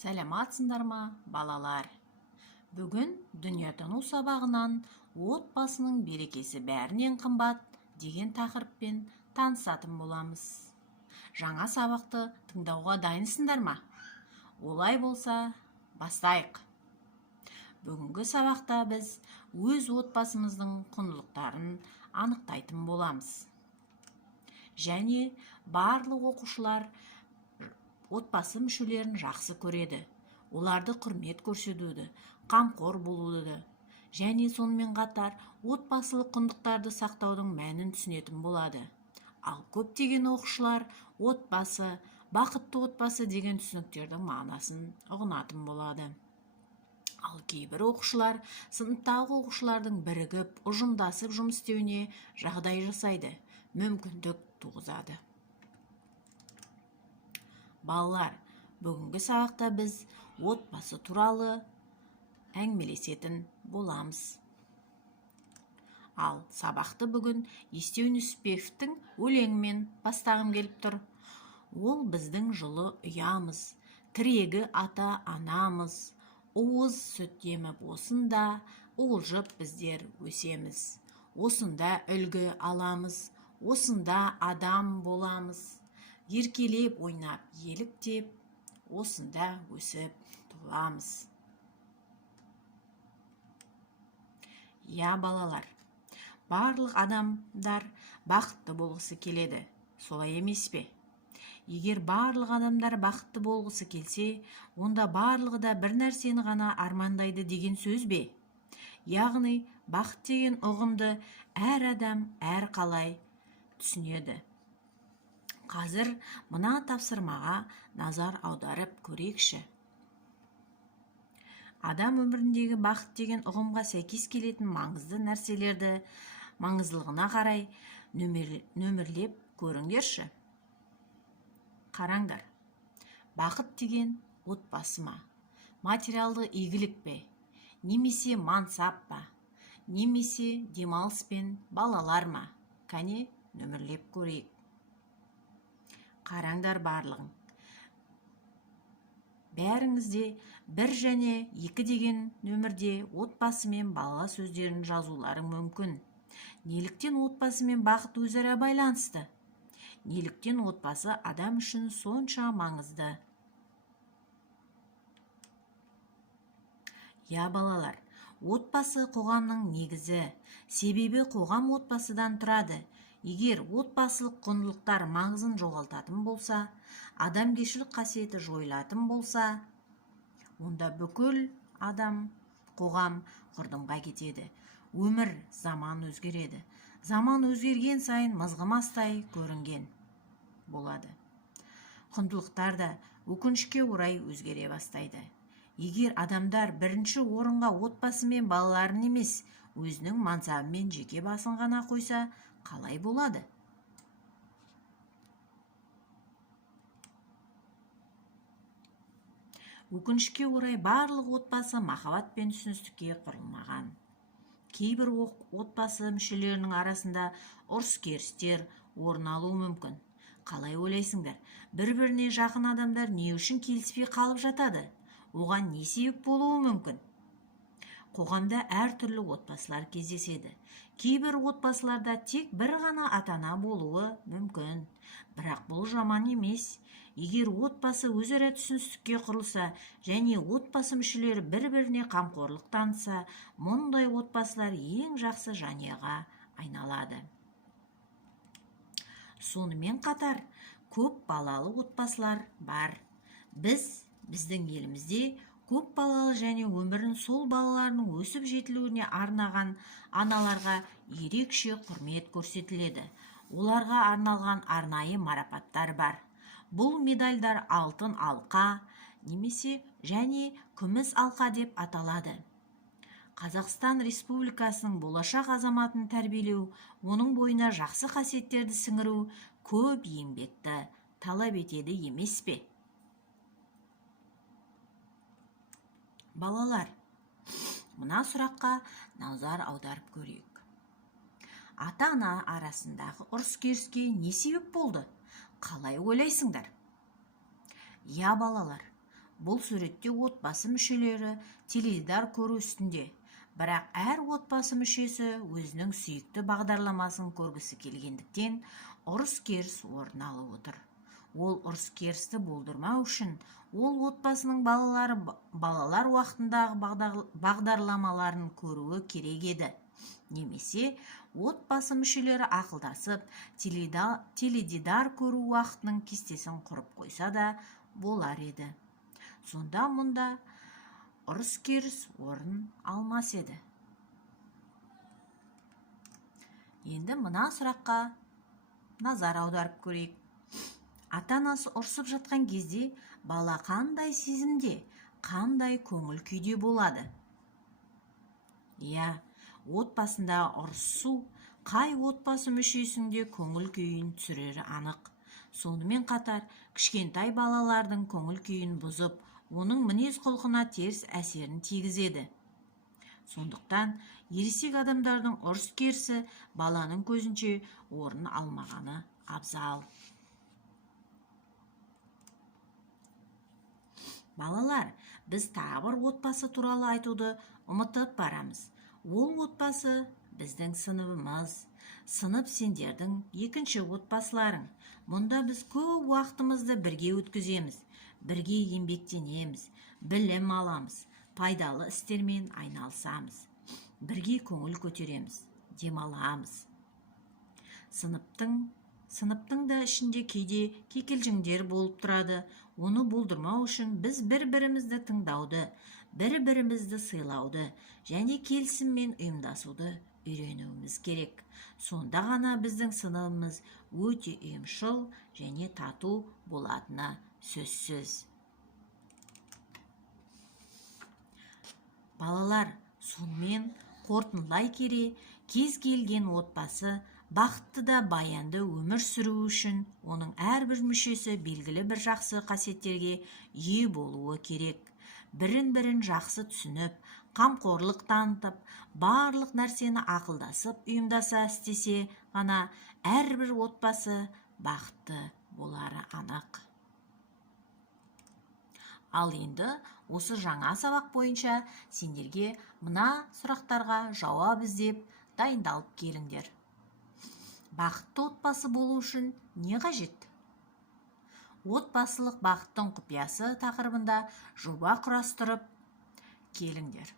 Сәлематсыңдар ма, балалар? Бүгін дүниетану сабағынан отбасының берекесі бәрінен қымбат деген тақырыппен танысатын боламыз. Жаңа сабақты тыңдауға дайынсыңдар ма? Олай болса, бастайық. Бүгінгі сабақта біз өз отбасымыздың құндылықтарын анықтайтын боламыз. Және барлық оқушылар отбасы мүшелерін жақсы көреді. Оларды құрмет көрсетуді, қамқор болуды және сонымен қатар отбасылық құндылықтарды сақтаудың мәнін түсінетін болады. Ал көптеген оқушылар отбасы, бақытты отбасы деген түсініктердің мағынасын ұғынатын болады. Ал кейбір оқушылар сыныптағы оқушылардың бірігіп, ұжымдасып жұмыс істеуіне жағдай жасайды, мүмкіндік туғызады. Балалар, бүгінгі сабақта біз отбасы туралы әңгімелесетін боламыз. Ал сабақты бүгін Естеу Нүсіпбековтің өлеңімен бастағым келіп тұр. Ол біздің жылы ұямыз, тірегі ата-анамыз, уыз сүт еміп осында, уылжып біздер өсеміз. Осында үлгі аламыз, осында адам боламыз. Еркелеп ойнап, еліктеп, осында өсіп туламыз. Балалар, барлық адамдар бақытты болғысы келеді, солай емес пе? Егер барлық адамдар бақытты болғысы келсе, онда барлығы да бір нәрсені ғана армандайды деген сөз бе? Яғни, бақыт деген ұғымды әр адам әр қалай түсінеді. Қазір мына тапсырмаға назар аударып көрейікші. Адам өміріндегі бақыт деген ұғымға сәйкес келетін маңызды нәрселерді маңыздылығына қарай нөмірлеп көріңдерші. Қараңдар. Бақыт деген отбасы ма? Материалды игілік пе? Немесе мансап па? Немесе демалыс пен балалар ма? Кәне, нөмірлеп көрейік. Қараңдар барлығын. Бәріңізде бір және екі деген нөмірде отбасы мен бала сөздерін жазуларың мүмкін. Неліктен отбасы мен бақыт өзара байланысты? Неліктен отбасы адам үшін сонша маңызды? Балалар, отбасы қоғамның негізі. Себебі қоғам отбасыдан тұрады. Егер отбасылық құндылықтар маңызын жоғалтатын болса, адамгершілік қасиеті жойылатын болса, онда бүкіл адам, қоғам құрдымға кетеді. Өмір, заман өзгереді. Заман өзгерген сайын мызғымастай көрінген болады. Құндылықтар да өкінішке орай өзгере бастайды. Егер адамдар бірінші орынға отбасы мен балаларын емес, өзінің мансабы мен жеке басын ғана қойса, қалай болады? Өкінішке орай барлық отбасы махаббат пен түсіністікке құрылмаған. Кейбір отбасы мүшелерінің арасында ұрыс-керістер орын алуы мүмкін. Қалай ойлайсыңдар? Бір-біріне жақын адамдар не үшін келіспей қалып жатады? Оған не себеп болуы мүмкін? Қоғамда әртүрлі отбасылар кездеседі. Кейбір отбасыларда тек бір ғана ата-ана болуы мүмкін. Бірақ бұл жаман емес. Егер отбасы өзара түсіністікке құрылса және отбасы мүшелері бір-біріне қамқорлық танытса, мұндай отбасылар ең жақсы жанұяға айналады. Сонымен қатар, көп балалы отбасылар бар. Біздің елімізде көп балалы және өмірін сол балаларының өсіп жетілуіне арнаған аналарға ерекше құрмет көрсетіледі. Оларға арналған арнайы марапаттар бар. Бұл медальдар алтын алқа немесе және күміс алқа деп аталады. Қазақстан Республикасының болашақ азаматын тәрбиелеу, оның бойына жақсы қасиеттерді сіңіру көп еңбекті талап етеді емес пе? Балалар, мына сұраққа назар аударып көрейік. Ата-ана арасындағы ұрыс-керіске не себеп болды? Қалай ойлайсыңдар? Балалар, Бұл суретте отбасы мүшелері теледидар көру үстінде. Бірақ әр отбасы мүшесі өзінің сүйікті бағдарламасын көргісі келгендіктен ұрыс-керіс орын алып отыр. Ол ұрыс-керісті болдырмау үшін ол отбасының балалар уақытындағы бағдарламаларын көруі керек еді. Немесе отбасы мүшелері ақылдасып, теледидар көру уақытының кестесін құрып қойса да болар еді. Сонда мұнда ұрыс-керіс орын алмас еді. Енді мына сұраққа назар аударып көрейік. Ата-анасы ұрсып жатқан кезде бала қандай сезімде, қандай көңіл күйде болады? Отбасында ұрысу қай отбасы мүшесінде көңіл күйін түсірері анық. Сонымен қатар, кішкентай балалардың көңіл күйін бұзып, оның мінез-құлқына теріс әсерін тигізеді. Сондықтан, ересек адамдардың ұрыс-керісі баланың көзінше орын алмағаны абзал. Балалар, біз тағы бір отбасы туралы айтуды ұмытып барамыз. Ол отбасы біздің сыныбымыз. Сынып сендердің екінші отбасыларың. Мұнда біз көп уақытымызды бірге өткіземіз, бірге еңбектенеміз, білім аламыз, пайдалы істермен айналысамыз, бірге көңіл көтереміз, демаламыз. Сыныптың да ішінде кейде кикілжіңдер болып тұрады. Оны болдырмау үшін біз бір-бірімізді тыңдауды, бір-бірімізді сыйлауды және келісіммен ұйымдасуды үйренуіміз керек. Сонда ғана біздің сыныбымыз өте ұйымшыл және тату болатыны сөзсіз. Балалар, сонымен қорытындылай келе, кез келген отбасы бақытты да баянды өмір сүру үшін оның әрбір мүшесі белгілі бір жақсы қасиеттерге ие болуы керек. Бірін-бірін жақсы түсініп, қамқорлық танытып, барлық нәрсені ақылдасып ұйымдаса істесе ғана әрбір отбасы бақытты болары анық. Ал енді осы жаңа сабақ бойынша сендерге мына сұрақтарға жауап іздеп дайындалып келіңдер. Бақытты отбасы болу үшін не қажет? Отбасылық бақыттың құпиясы тақырыбында жоба құрастырып келіңдер.